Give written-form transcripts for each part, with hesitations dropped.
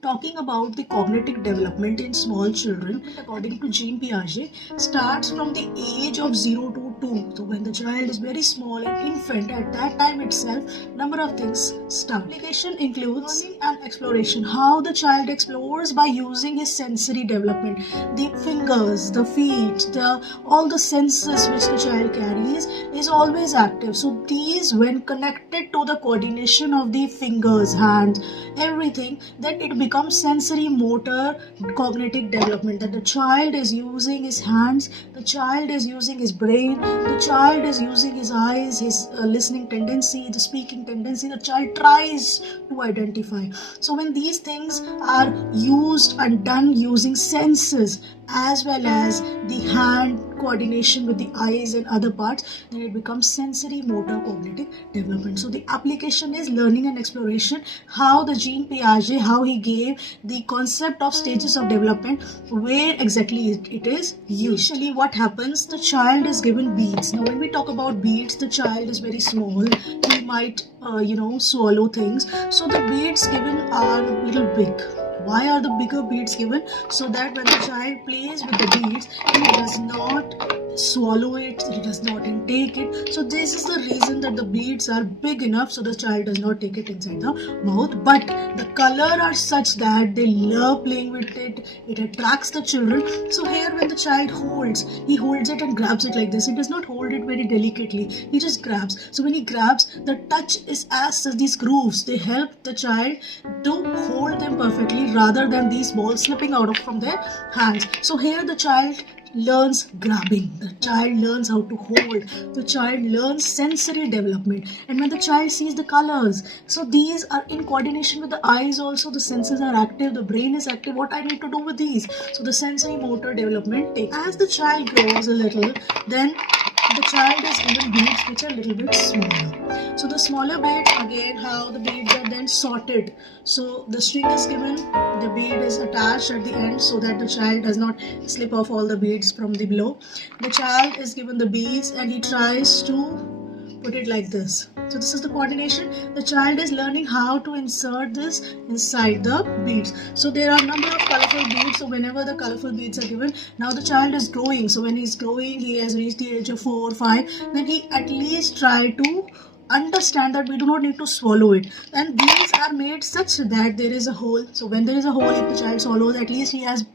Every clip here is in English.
Talking about the cognitive development in small children, according to Jean Piaget, starts from the age of 0 to 2. So when the child is very small, an infant, at that time itself, number of things start. Application includes learning and exploration. How the child explores by using his sensory development. The fingers, the feet, all the senses which the child carries is always active. So these, when connected to the coordination of the fingers, hands, everything, then it becomes sensory motor cognitive development, that the child is using his hands, the child is using his brain, the child is using his eyes, his listening tendency, the speaking tendency, the child tries to identify. So when these things are used and done using senses as well as the hand coordination with the eyes and other parts, then it becomes sensory motor cognitive development. So the application is learning and exploration. How the Jean Piaget, how he gave the concept of stages of development, where exactly it is used. Usually what happens, the child is given beads. Now when we talk about beads, the child is very small, he might swallow things, so the beads given are a little big. Why are the bigger beads given? So that when the child plays with the beads, he does not swallow it, he does not intake it. So this is the reason that the beads are big enough so the child does not take it inside the mouth. But the color are such that they love playing with it, it attracts the children. So here when the child holds, he holds it and grabs it like this. He does not hold it very delicately, he just grabs. So when he grabs, the touch is as these grooves, they help the child to hold them perfectly rather than these balls slipping out from their hands. So here the child learns grabbing, the child learns how to hold, the child learns sensory development. And when the child sees the colors, so these are in coordination with the eyes also, the senses are active, the brain is active, what I need to do with these. So the sensory motor development takes. As the child grows a little, then the child is given beads which are a little bit smaller. So the smaller beads, again how the beads are then sorted. So the string is given, the bead is attached at the end so that the child does not slip off all the beads from the below. The child is given the beads and he tries to put it like this. So this is the coordination. The child is learning how to insert this inside the beads. So there are a number of colorful beads. So whenever the colorful beads are given, now the child is growing. So when he is growing, he has reached the age of 4 or 5, then he at least try to understand that we do not need to swallow it, and these are made such that there is a hole. So when there is a hole, if the child swallows, at least he has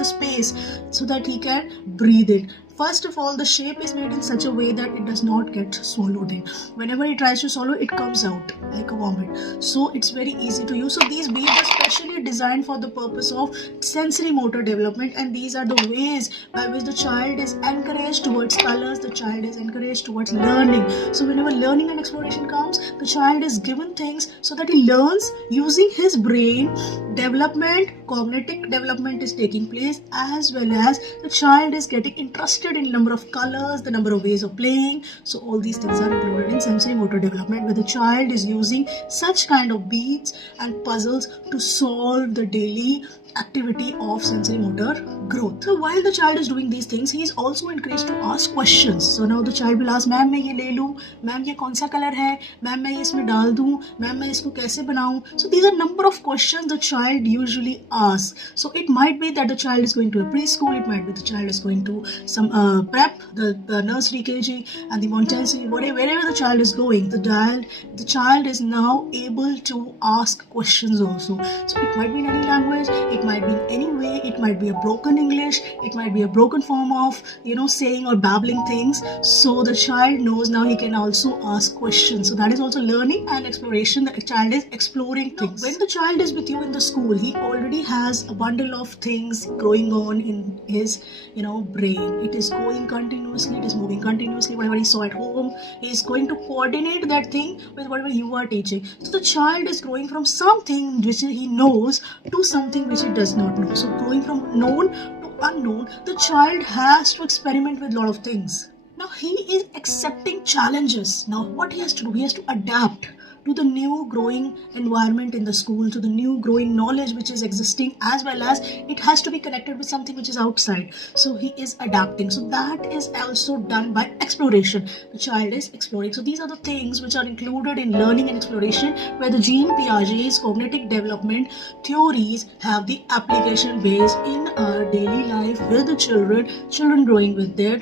a space so that he can breathe it. First of all, the shape is made in such a way that it does not get swallowed in. Whenever he tries to swallow, it comes out like a vomit. So it's very easy to use. So these beads are specially designed for the purpose of sensory motor development, and these are the ways by which the child is encouraged towards colors, the child is encouraged towards learning. So whenever learning and exploration comes, the child is given things so that he learns using his brain. Development, cognitive development is taking place, as well as the child is getting interested in number of colors, the number of ways of playing. So all these things are included in sensory motor development, where the child is using such kind of beads and puzzles to solve the daily activity of sensory motor growth. So while the child is doing these things, he is also encouraged to ask questions. So now the child will ask, ma'am मैं ये ले लूँ, ma'am ये कौन सा colour है, ma'am मैं ये इसमें डाल दूँ, मैम मैं इसको कैसे बनाऊँ. So these are number of questions the child usually asks. So it might be that the child is going to a preschool, it might be the child is going to some prep, the nursery KG and the Montessori, wherever the child is going, the child is now able to ask questions also. So it might be in any language, it might be in any way, it might be a broken English, it might be a broken form of saying or babbling things. So the child knows now he can also ask questions. So that is also learning and exploration. The child is exploring things. Now, when the child is with you in the school, he already has a bundle of things going on in his brain. It is going continuously, it is moving continuously. Whatever he saw at home, he is going to coordinate that thing with whatever you are teaching. So the child is growing from something which he knows to something which he does not know. So growing from known to unknown, the child has to experiment with a lot of things. Now he is accepting challenges. Now what he has to do, he has to adapt to the new growing environment in the school, to the new growing knowledge which is existing, as well as it has to be connected with something which is outside. So he is adapting. So that is also done by exploration. The child is exploring. So these are the things which are included in learning and exploration, where the Jean Piaget's cognitive development theories have the application base in our daily life with the children growing with their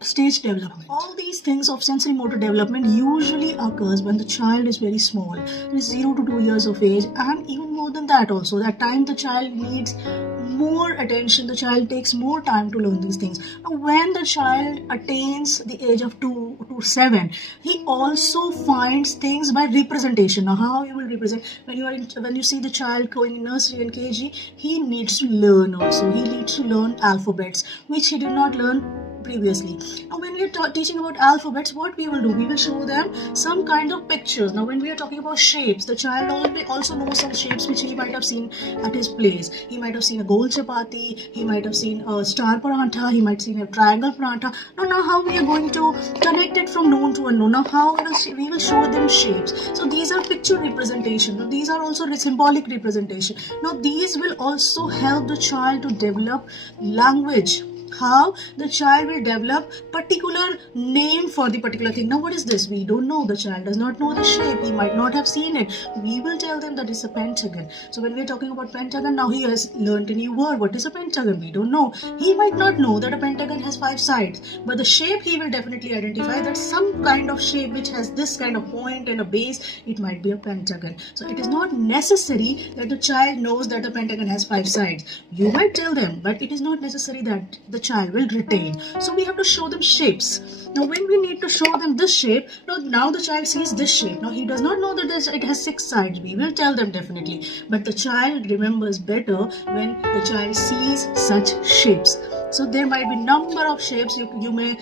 stage development. All these things of sensory motor development usually occurs when the child is very small. It is 0 to 2 years of age, and even more than that also. That time the child needs more attention, the child takes more time to learn these things. Now, when the child attains the age of 2 to 7, he also finds things by representation. Now, how you will represent when you see the child going in nursery and KG, he needs to learn also. He needs to learn alphabets, which he did not learn previously. Now, when we are teaching about alphabets, what we will do, we will show them some kind of pictures. Now, when we are talking about shapes, the child also knows some shapes which he might have seen at his place. He might have seen a gold chapati, he might have seen a star parantha, he might have seen a triangle parantha. Now how we are going to connect it from known to unknown? Now, how we will show them shapes. So these are picture representation. Now, these are also symbolic representation. Now, these will also help the child to develop language. How the child will develop particular name for the particular thing. Now, what is this? We don't know. The child does not know the shape. He might not have seen it. We will tell them that it's a pentagon. So when we're talking about pentagon, now he has learned a new word. What is a pentagon? We don't know. He might not know that a pentagon has 5 sides, but the shape he will definitely identify that some kind of shape which has this kind of point and a base, it might be a pentagon. So it is not necessary that the child knows that a pentagon has 5 sides. You might tell them, but it is not necessary that the child will retain. So we have to show them shapes. Now, when we need to show them this shape, now the child sees this shape. Now, he does not know that it has 6 sides. We will tell them definitely, but the child remembers better when the child sees such shapes. So there might be number of shapes. You may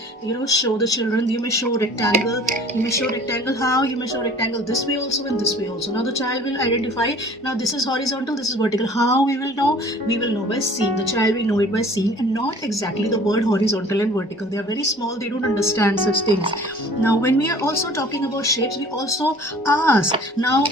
show the children. You may show rectangle. You may show rectangle. How? You may show rectangle this way also and this way also. Now the child will identify. Now this is horizontal. This is vertical. How we will know? We will know by seeing. The child will know it by seeing, and not exactly the word horizontal and vertical. They are very small. They don't understand such things. Now when we are also talking about shapes, we also ask. Now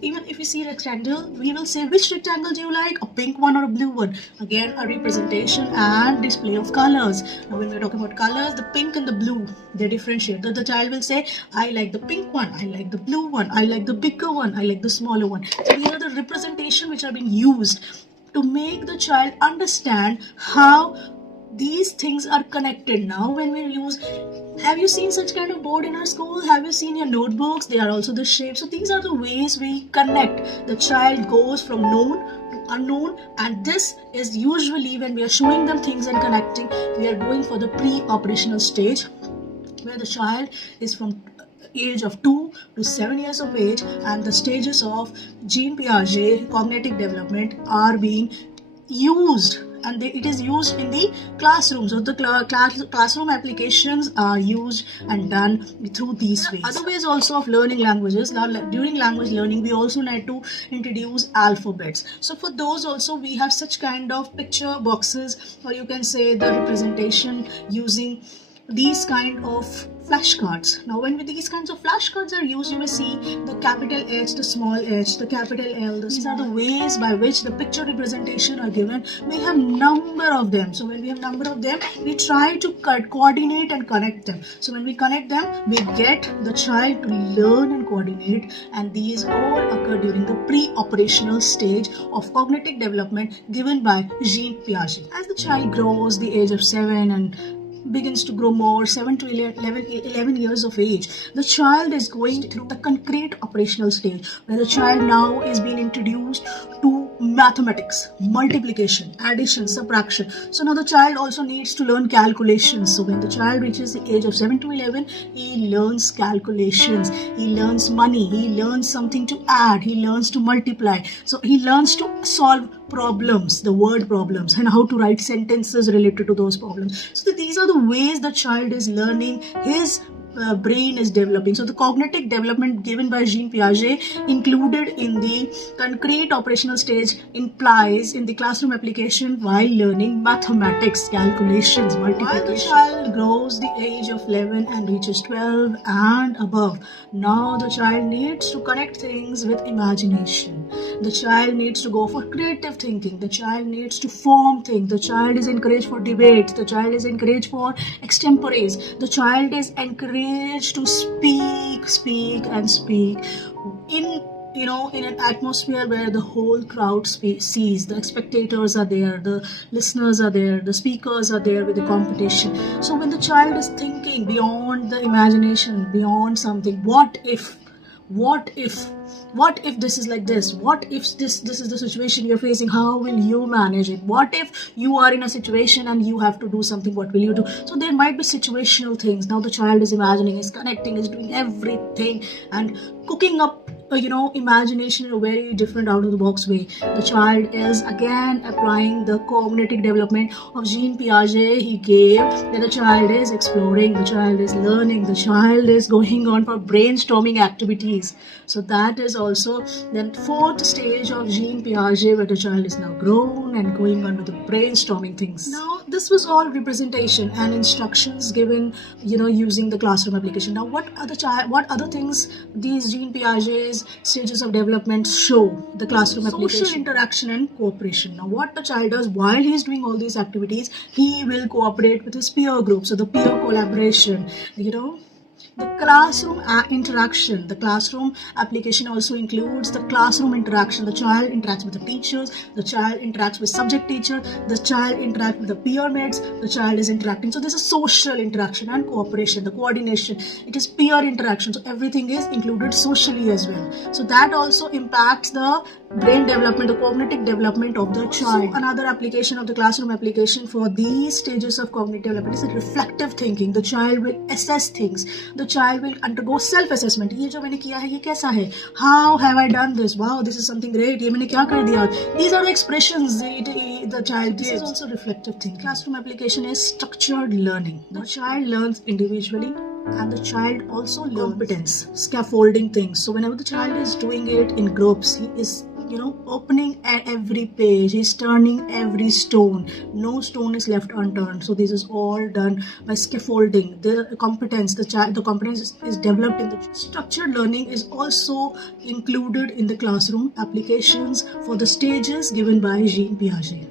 even if we see rectangle, we will say, which rectangle do you like? A pink one or a blue one? Again, a representation and display of colors. Now when we're talking about colors, the pink and the blue, they differentiate. The child will say, I like the pink one, I like the blue one, I like the bigger one, I like the smaller one. So these are the representation which are being used to make the child understand how these things are connected. Now when we use, have you seen such kind of board in our school? Have you seen your notebooks? They are also the shapes. So these are the ways we connect. The child goes from known to unknown, and this is usually when we are showing them things and connecting, we are going for the pre-operational stage, where the child is from age of 2 to 7 years of age, and the stages of Jean Piaget cognitive development are being used, and it is used in the classroom. So the classroom applications are used and done through these ways. Other ways also of learning languages. Now, during language learning, we also need to introduce alphabets. So for those also, we have such kind of picture boxes, or you can say the representation using these kind of flashcards. Now when these kinds of flashcards are used, you may see the capital H, the small h, the capital L. These are the ways by which the picture representation are given. We have number of them. So when we have number of them, we try to coordinate and connect them. So when we connect them, we get the child to learn and coordinate, and these all occur during the pre-operational stage of cognitive development given by Jean Piaget. As the child grows, the age of 7 and begins to grow more, 7 to 11 years of age, the child is going through the concrete operational stage, where the child now is being introduced to mathematics, multiplication, addition, subtraction. So now the child also needs to learn calculations. So when the child reaches the age of 7 to 11, he learns calculations, he learns money, he learns something to add, he learns to multiply. So he learns to solve problems, the word problems, and how to write sentences related to those problems. So these are the ways the child is learning his brain is developing. So the cognitive development given by Jean Piaget included in the concrete operational stage implies in the classroom application while learning mathematics, calculations, multiplication. While the child grows the age of 11 and reaches 12 and above, now the child needs to connect things with imagination. The child needs to go for creative thinking. The child needs to form things. The child is encouraged for debate. The child is encouraged for extempores. The child is encouraged to speak in an atmosphere where the whole crowd sees. The spectators are there, the listeners are there, the speakers are there with the competition. So when the child is thinking beyond the imagination, beyond something, what if this is like this? What if this is the situation you're facing? How will you manage it? What if you are in a situation and you have to do something? What will you do? So there might be situational things. Now the child is imagining, is connecting, is doing everything and cooking up imagination in a very different out of the box way. The child is again applying the cognitive development of Jean Piaget he gave, that the child is exploring, the child is learning, the child is going on for brainstorming activities. So that is also the fourth stage of Jean Piaget, where the child is now grown and going on with the brainstorming things. Now this was all representation and instructions given using the classroom application. Now what other things these Jean Piaget's stages of development show the classroom application? Social interaction and cooperation. Now what the child does while he is doing all these activities, he will cooperate with his peer group. So the peer collaboration, the classroom interaction. The classroom application also includes the classroom interaction. The child interacts with the teachers, the child interacts with subject teacher, the child interacts with the peer mates, the child is interacting. So this is social interaction and cooperation, the coordination. It is peer interaction. So everything is included socially as well. So that also impacts the brain development, the cognitive development of the child. So another application of the classroom application for these stages of cognitive development is the reflective thinking. The child will assess things. The child will undergo self-assessment. ये जो मैंने किया है, ये कैसा है? How have I done this? Wow, this is something great. ये मैंने क्या कर दिया? These are the expressions the child gives. This is also reflective thinking. Classroom application is structured learning. The child learns individually, and the child also learns competence, scaffolding things. So whenever the child is doing it in groups, he is opening at every page, he's turning every stone. No stone is left unturned. So this is all done by scaffolding. The competence, the competence is developed in the structured learning is also included in the classroom applications for the stages given by Jean Piaget.